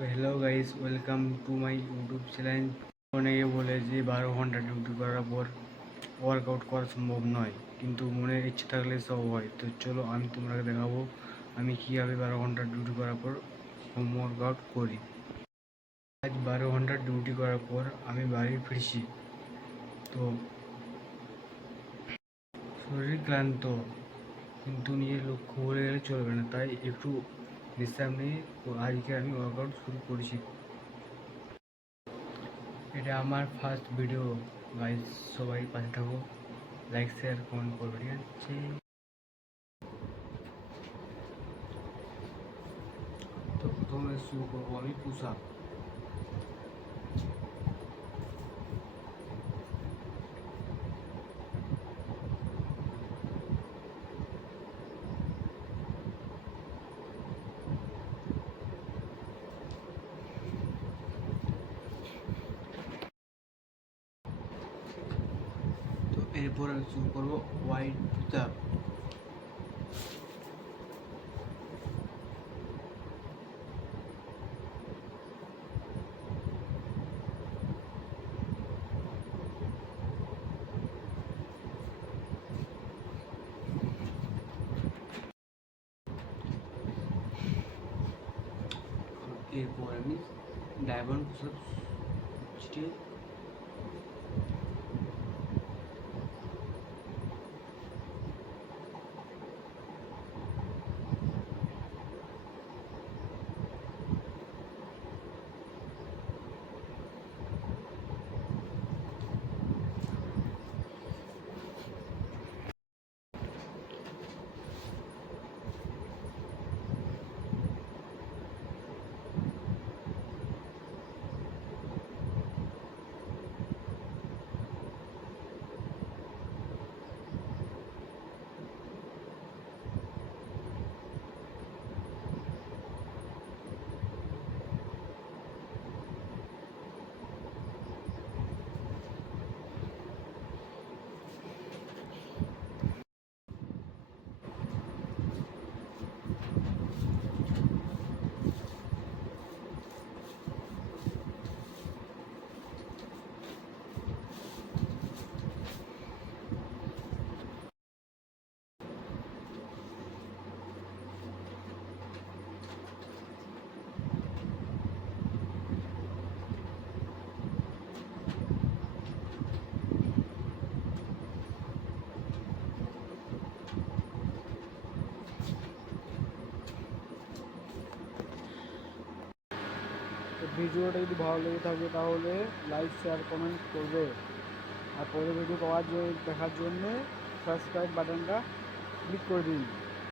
তো hello guys, welcome to my YouTube channel. অনেকে বলে যে 12 ঘন্টা ডিউটি করার পর ওয়ার্কআউট করা সম্ভব নয়, কিন্তু মনের ইচ্ছে থাকলে সব হয়। তো চলো আমি তোমাকে দেখাবো আমি কীভাবে 12 ঘন্টা ডিউটি করার পর হোম ওয়ার্কআউট করি। আজ 12 ঘন্টা ডিউটি করার পর আমি বাড়ি ফিরছি। তো শরীর ক্লান্ত, কিন্তু নিজের লক্ষ্য ভুলে গেলে চলবে না, তাই একটু বিশ্রাম নিয়ে আজকে আমি ওয়ার্কআউট শুরু করেছি। এটা আমার ফার্স্ট ভিডিও গাইস, সবাই পাশে থাকো, লাইক শেয়ার কমেন্ট করবে, ঠিক আছে? তো প্রথমে শুরু করবো আমি পুশ আপ। তো এরপর আমি শুরু করবো ওয়াইড পুশ আপ। এরপর আমি ডায়মন্ড পুশ আপ স্টিল। তো ভিডিওটা যদি ভালো লেগে থাকে তাহলে লাইক শেয়ার কমেন্ট করবে, আর পরের ভিডিও দেখার জন্য সাবস্ক্রাইব বাটনটা ক্লিক করে দিন।